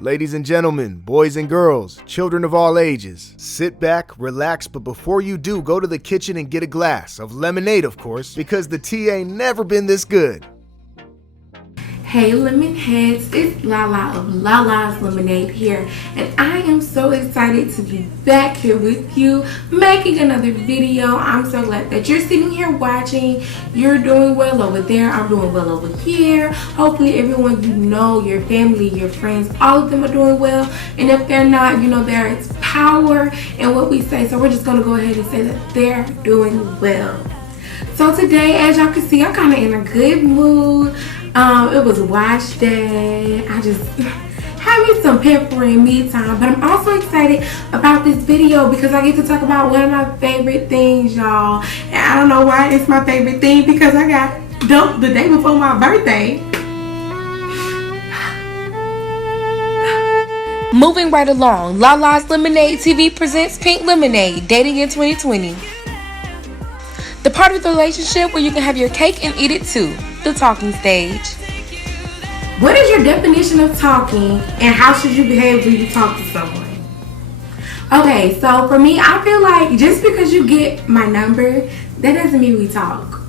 Ladies and gentlemen, boys and girls, children of all ages, sit back, relax, but before you do, go to the kitchen and get a glass of lemonade, of course, because the tea ain't never been this good. Hey lemon heads, it's Lala of Lala's Lemonade here, and I am so excited to be back here with you making another video. I'm so glad that you're sitting here watching. You're doing well over there, I'm doing well over here. Hopefully everyone you know, your family, your friends, all of them are doing well, and if they're not, you know there is power in what we say, so we're just going to go ahead and say that they're doing well. So today, as y'all can see, I'm kind of in a good mood. It was wash day. I just had me some peppering me time, but I'm also excited about this video because I get to talk about one of my favorite things, y'all. And I don't know why it's my favorite thing, because I got dumped the day before my birthday. Moving right along, Lala's Lemonade TV presents Pink Lemonade, Dating in 2020. The part of the relationship where you can have your cake and eat it too, the talking stage. What is your definition of talking, and how should you behave when you talk to someone? Okay, so for me, I feel like just because you get my number, that doesn't mean we talk.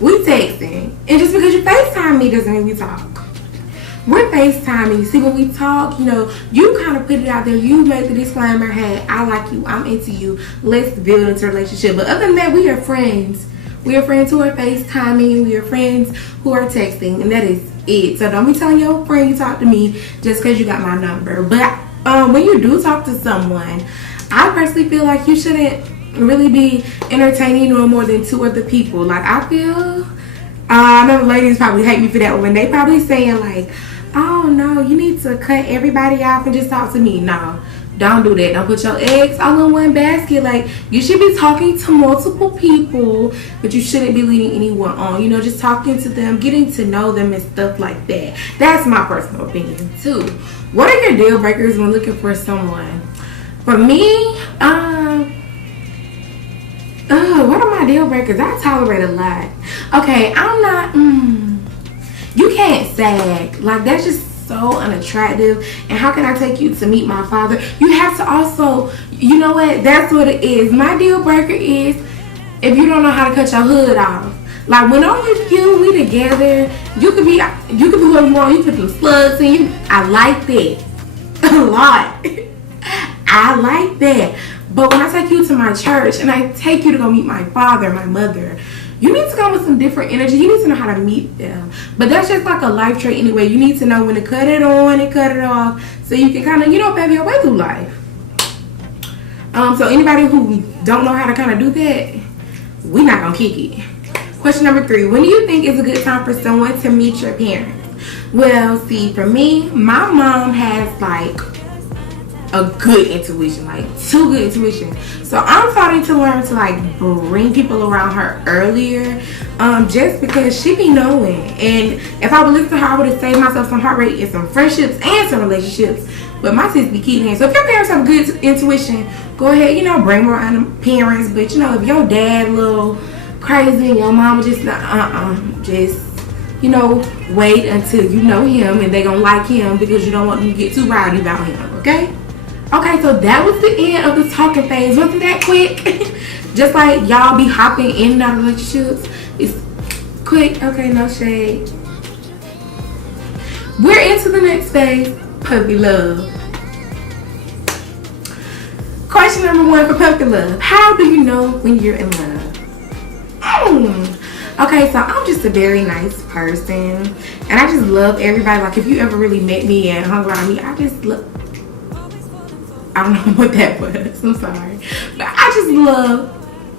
We texting. And just because you FaceTime me doesn't mean we talk. We're FaceTiming. See, when we talk, you know, you kind of put it out there. You make the disclaimer, hey, I like you, I'm into you. Let's build into a relationship. But other than that, we are friends. We are friends who are FaceTiming. We are friends who are texting. And that is it. So don't be telling your friend you talk to me just because you got my number. But when you do talk to someone, I personally feel like you shouldn't really be entertaining no more than two other people. Like, I feel, I know the ladies probably hate me for that one. They probably saying like, oh no, you need to cut everybody off and just talk to me. No, don't do that. Don't put your eggs all in one basket. Like, you should be talking to multiple people, but you shouldn't be leading anyone on. You know, just talking to them, getting to know them and stuff like that. That's my personal opinion too. What are your deal breakers when looking for someone? For me, what are my deal breakers? I tolerate a lot. Okay, I'm not, you can't sag. Like, that's just so unattractive. And how can I take you to meet my father? You have to also, you know what? That's what it is. My deal breaker is if you don't know how to cut your hood off. Like, when I'm with you, we together, you could be whoever you want. You put them slugs in you. I like that a lot. I like that. But when I take you to my church and I take you to go meet my father, my mother, you need to go with some different energy. You need to know how to meet them. But that's just like a life trait anyway. You need to know when to cut it on and cut it off so you can kind of, you know, pave your way through life. So anybody who don't know how to kind of do that, we're not going to kick it. Question number 3. When do you think is a good time for someone to meet your parents? Well, see, for me, my mom has like a good intuition, like too good intuition. So I'm starting to learn to like bring people around her earlier, just because she be knowing. And if I would listen to her, I would have saved myself some heartbreak and some friendships and some relationships. But my sis be keeping it. So if your parents have good intuition, go ahead, you know, bring around them parents. But you know, if your dad a little crazy and your mama just just, you know, wait until you know him and they gonna like him, because you don't want them to get too rowdy about him. Okay? Okay, so that was the end of the talking phase. Wasn't that quick? Just like y'all be hopping in and out of relationships. It's quick. Okay, no shade. We're into the next phase, puppy love. Question number 1 for puppy love. How do you know when you're in love? Okay, so I'm just a very nice person. And I just love everybody. Like, if you ever really met me and hung around me, I just love... I don't know what that was. I'm sorry. But I just love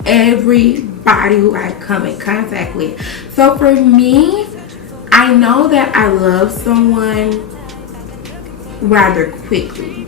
everybody who I come in contact with. So for me, I know that I love someone rather quickly.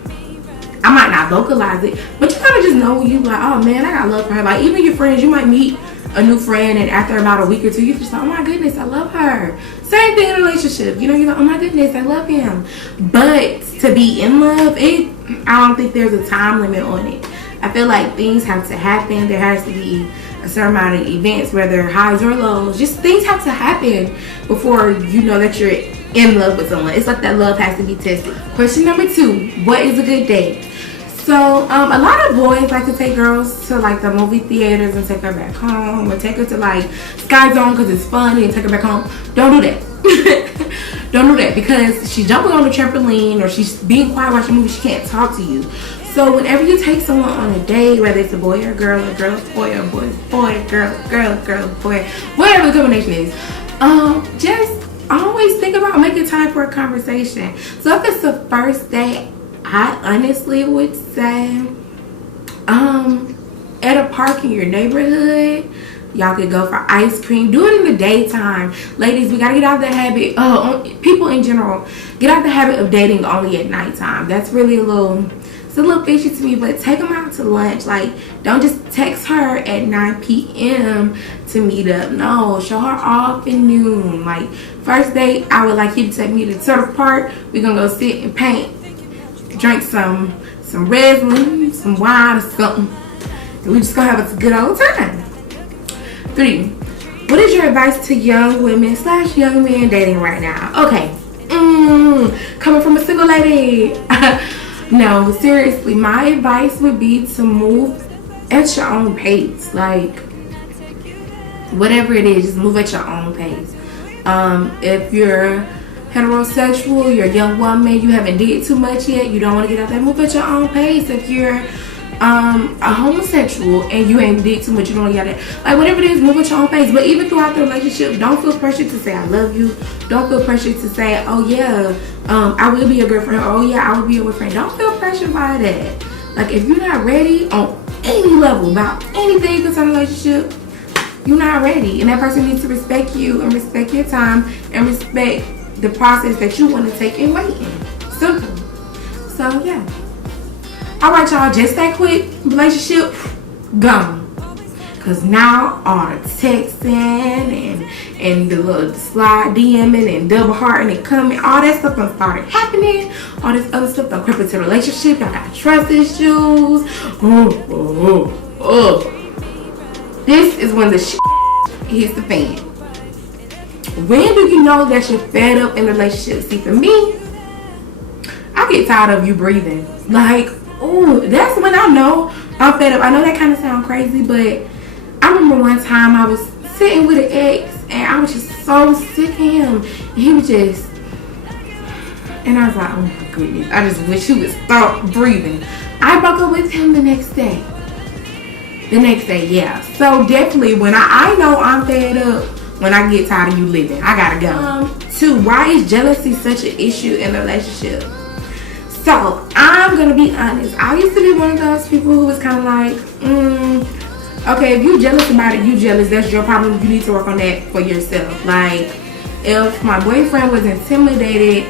I might not vocalize it, but you kind of just know when you like, oh man, I got love for her. Like, even your friends, you might meet a new friend and after about a week or two, you're just like, oh my goodness, I love her. Same thing in a relationship. You know, you're like, oh my goodness, I love him. But to be in love, I don't think there's a time limit on it. I feel like things have to happen. There has to be a certain amount of events, whether highs or lows. Just things have to happen before you know that you're in love with someone. It's like that love has to be tested. Question number 2, what is a good date? So a lot of boys like to take girls to like the movie theaters and take her back home, or take her to like Sky Zone because it's fun and take her back home. Don't do that. Don't do that, because she's jumping on the trampoline or she's being quiet watching a movie. She can't talk to you. So whenever you take someone on a date, whether it's a boy or a girl boy, or boy, girl, boy, whatever the combination is, just always think about making time for a conversation. So if it's the first date, I honestly would say at a park in your neighborhood, y'all could go for ice cream. Do it in the daytime. Ladies, we gotta get out of the habit, people in general, get out of the habit of dating only at nighttime. That's really it's a little fishy to me, but take them out to lunch. Like, don't just text her at 9 p.m. to meet up. No, show her off at noon. Like, first date, I would like you to take me to the turf park. We're gonna go sit and paint, drink some resin, some wine or something, and we just gonna have a good old time. 3, what is your advice to young women / young men dating right now? Okay, coming from a single lady. No, seriously, my advice would be to move at your own pace. Like, whatever it is, just move at your own pace. If you're heterosexual, you're a young woman, you haven't did too much yet, you don't want to get out there, move at your own pace. If you're a homosexual and you ain't did too much, you don't want to get out there. Like, whatever it is, move at your own pace. But even throughout the relationship, don't feel pressured to say I love you. Don't feel pressured to say, oh yeah, I will be your girlfriend, or oh yeah, I will be your boyfriend. Don't feel pressured by that. Like, if you're not ready on any level about anything concerning a relationship, you're not ready, and that person needs to respect you and respect your time and respect the process that you want to take in waiting. Simple. So yeah. Alright, y'all, just that quick, relationship gone. Cause now all the texting and the little slide DMing and double hearting and coming, all that stuff done started happening. All this other stuff done crept into the relationship. Y'all got trust issues. This is when the shit hits the fan. When do you know that you're fed up in a relationship? See, for me, I get tired of you breathing. Like, ooh, that's when I know I'm fed up. I know that kind of sounds crazy, but I remember one time I was sitting with an ex and I was just so sick of him. And he was just, and I was like, oh my goodness, I just wish he would stop breathing. I broke up with him the next day. Yeah. So definitely when I know I'm fed up, when I get tired of you living, I gotta go. 2, why is jealousy such an issue in a relationship? So I'm gonna be honest. I used to be one of those people who was kind of like, okay, if you jealous about it, you jealous. That's your problem. You need to work on that for yourself. Like, if my boyfriend was intimidated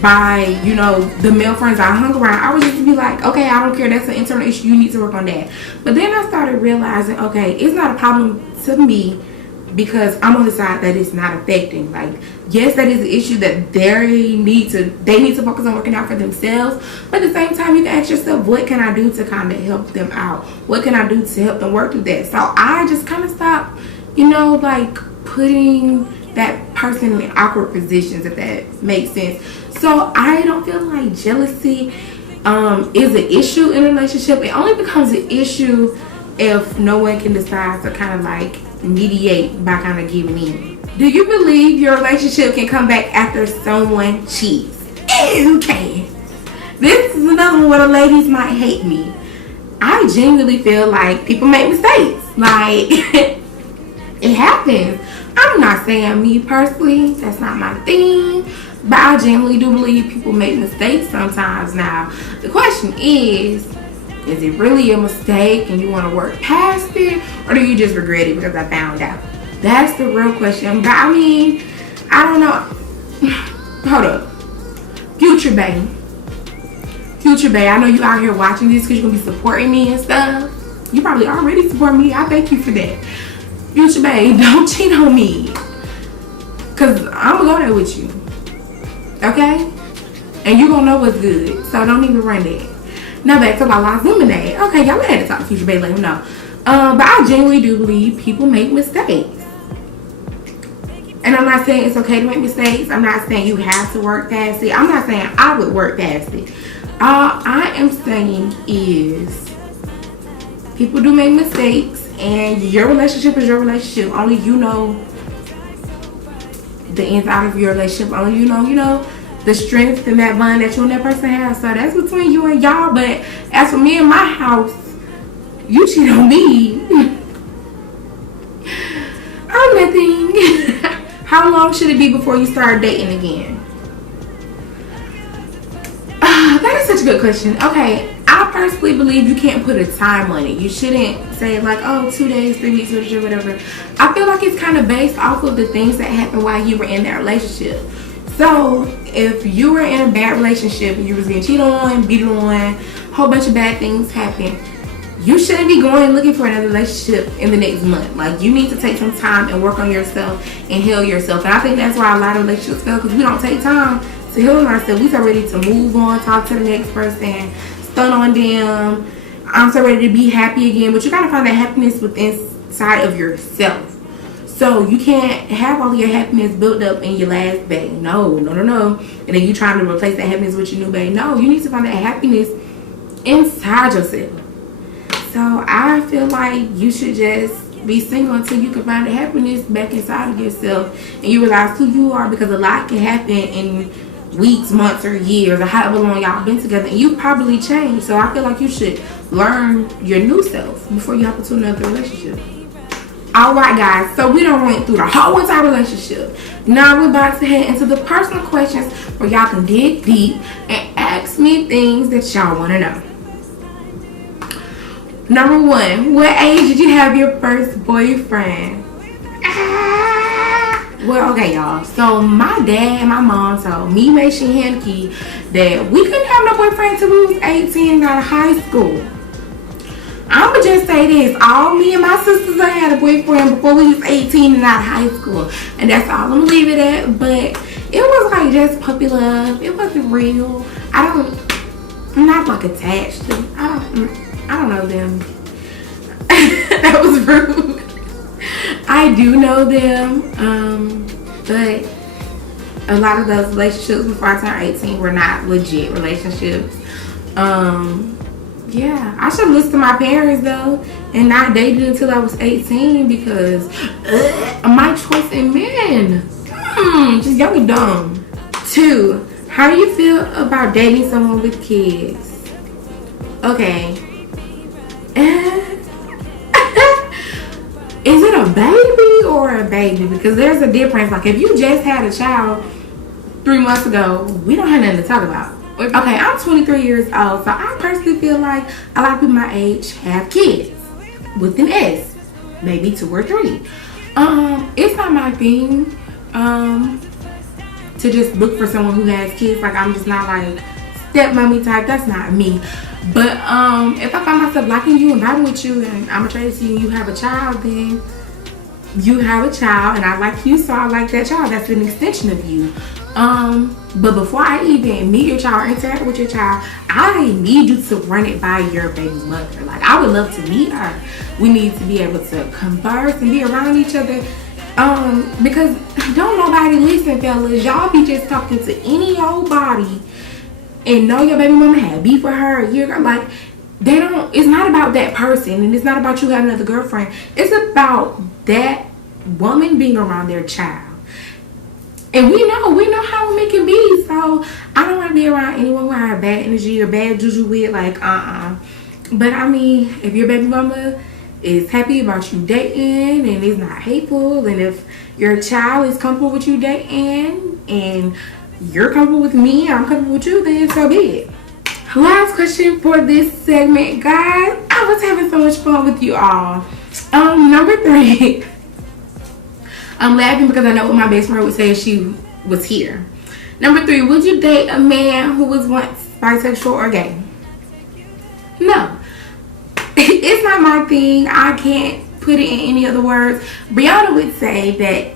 by, you know, the male friends I hung around, I would just be like, okay, I don't care. That's an internal issue. You need to work on that. But then I started realizing, okay, it's not a problem to me because I'm on the side that it's not affecting. Like, yes, that is an issue that they need to focus on working out for themselves. But at the same time, you can ask yourself, what can I do to kind of help them out? What can I do to help them work through that? So I just kind of stopped, you know, like putting that person in awkward positions, if that makes sense. So I don't feel like jealousy is an issue in a relationship. It only becomes an issue if no one can decide to kind of like mediate by kind of giving in. Do you believe your relationship can come back after someone cheats? Okay. This is another one where the ladies might hate me. I genuinely feel like people make mistakes. Like, it happens. I'm not saying me personally, that's not my thing, but I genuinely do believe people make mistakes sometimes. Now, the question is it really a mistake and you want to work past it, or do you just regret it because I found out? That's the real question. But I mean, I don't know. Hold up. Future bae, I know you out here watching this because you're going to be supporting me and stuff. You probably already support me. I thank you for that. Future bae, don't cheat on me. Because I'm going to go there with you. Okay? And you're going to know what's good. So don't even run that. Now back to La La's Lemonade. Okay, y'all had to talk to Future bae, let him know. But I genuinely do believe people make mistakes. And I'm not saying it's okay to make mistakes. I'm not saying you have to work past it. I'm not saying I would work past it. All I am saying is people do make mistakes, and your relationship is your relationship. Only you know the ins out of your relationship. Only you know the strength and that bond that you and that person have. So that's between you and y'all. But as for me and my house, you cheat on me. I'm nothing. How long should it be before you start dating again? That is such a good question. Okay, I personally believe you can't put a time on it. You shouldn't say like, oh, 2 days, 3 weeks, whatever. I feel like it's kind of based off of the things that happened while you were in that relationship. So if you were in a bad relationship and you was getting cheated on, beat on, a whole bunch of bad things happened, you shouldn't be going looking for another relationship in the next month. Like, you need to take some time and work on yourself and heal yourself. And I think that's why a lot of relationships fail, because we don't take time to heal ourselves. We so ready to move on, talk to the next person, stun on them. I'm so ready to be happy again. But you gotta find that happiness within inside of yourself. So you can't have all your happiness built up in your last bae. No. And then you trying to replace that happiness with your new bae. No, you need to find that happiness inside yourself. So I feel like you should just be single until you can find the happiness back inside of yourself and you realize who you are, because a lot can happen in weeks, months, or years, or however long y'all been together, and you probably changed. So I feel like you should learn your new self before you hop into another relationship. Alright guys, so we done went through the whole entire relationship. Now we're about to head into the personal questions where y'all can dig deep and ask me things that y'all want to know. Number 1, what age did you have your first boyfriend? Well, okay, y'all. So my dad and my mom told me, Mason Hanke, that we couldn't have no boyfriend until we was 18 and out of high school. I'ma just say this: all me and my sisters had a boyfriend before we was 18 and out of high school, and that's all I'm gonna leave it at. But it was like just puppy love. It wasn't real. I'm not like attached to them. I don't know them. That was rude. I do know them, but a lot of those relationships before I turned 18 were not legit relationships. Yeah, I should listen to my parents though and not date until I was 18, because my choice in men. Just young and dumb. 2, how do you feel about dating someone with kids? Okay. Is it a baby or a baby? Because there's a difference. Like, if you just had a child 3 months ago, we don't have nothing to talk about. Okay, I'm 23 years old, so I personally feel like a lot of people my age have kids with an S, maybe 2 or 3. It's not my thing to just look for someone who has kids. Like, I'm just not like stepmommy type. That's not me. But if I find myself liking you and vibing with you, and I'm attracted to you, and you have a child, then you have a child, and I like you, so I like that child. That's an extension of you. But before I even meet your child or interact with your child, I need you to run it by your baby mother. Like, I would love to meet her. We need to be able to converse and be around each other. Because don't nobody listen, fellas. Y'all be just talking to any old body and know your baby mama had beef with her. You're like, they don't. It's not about that person, and it's not about you having another girlfriend. It's about that woman being around their child. And we know how women can be. So I don't want to be around anyone who I have bad energy or bad juju with. Like, But I mean, if your baby mama is happy about you dating and is not hateful, and if your child is comfortable with you dating and you're comfortable with me, I'm comfortable with you, then so be it. Last question for this segment, guys. I was having so much fun with you all. Number 3. I'm laughing because I know what my best friend would say if she was here. Number 3, would you date a man who was once bisexual or gay? No. It's not my thing. I can't put it in any other words. Brianna would say that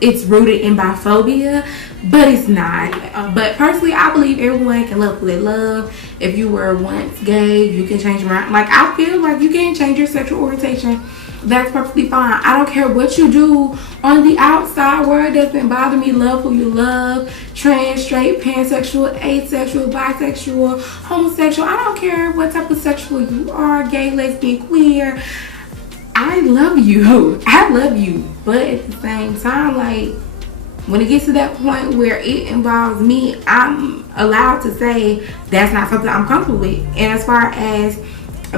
it's rooted in biphobia, but it's not. But personally, I believe everyone can love who they love. If you were once gay, you can change your mind. Like, I feel like you can change your sexual orientation. That's perfectly fine. I don't care what you do on the outside world. It doesn't bother me. Love who you love. Trans, straight, pansexual, asexual, bisexual, homosexual. I don't care what type of sexual you are. Gay, lesbian, queer. I love you. I love you. But at the same time, like, when it gets to that point where it involves me, I'm allowed to say that's not something I'm comfortable with. And as far as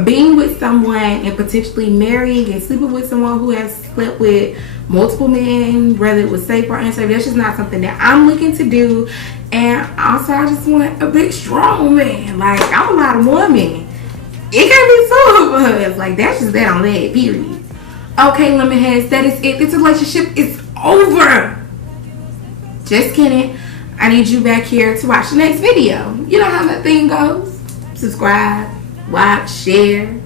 being with someone and potentially marrying and sleeping with someone who has slept with multiple men, whether it was safe or unsafe, that's just not something that I'm looking to do. And also, I just want a big, strong man. Like, I'm a lot of women. It can't be two of us. Like, that's just that on that, period. Okay, lemonheads, that is it. This relationship is over. Just kidding. I need you back here to watch the next video. You know how that thing goes. Subscribe, watch, share,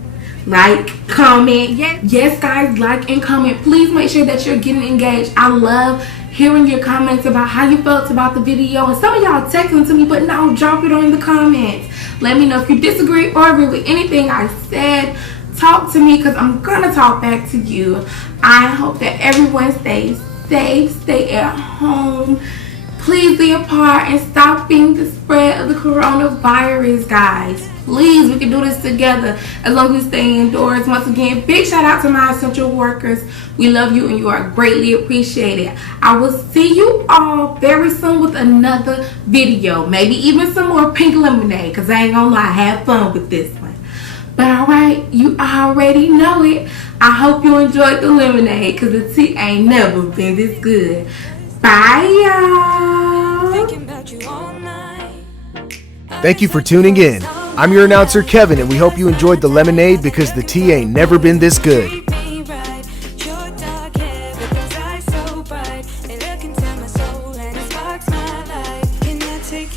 like, comment. Yes, guys, like and comment. Please make sure that you're getting engaged. I love hearing your comments about how you felt about the video. And some of y'all texting to me, but no, drop it on the comments. Let me know if you disagree or agree with anything I said. Talk to me, because I'm gonna talk back to you. I hope that everyone stays safe, stay at home, please be apart, and stop being the spread of the coronavirus, guys. Please, we can do this together as long as we stay indoors. Once again, big shout out to my essential workers. We love you and you are greatly appreciated. I will see you all very soon with another video, maybe even some more pink lemonade, because I ain't gonna lie, I had fun with this one. But alright, you already know it. I hope you enjoyed the lemonade, because the tea ain't never been this good. Bye, y'all. Thank you for tuning in. I'm your announcer, Kevin, and we hope you enjoyed the lemonade because the tea ain't never been this good.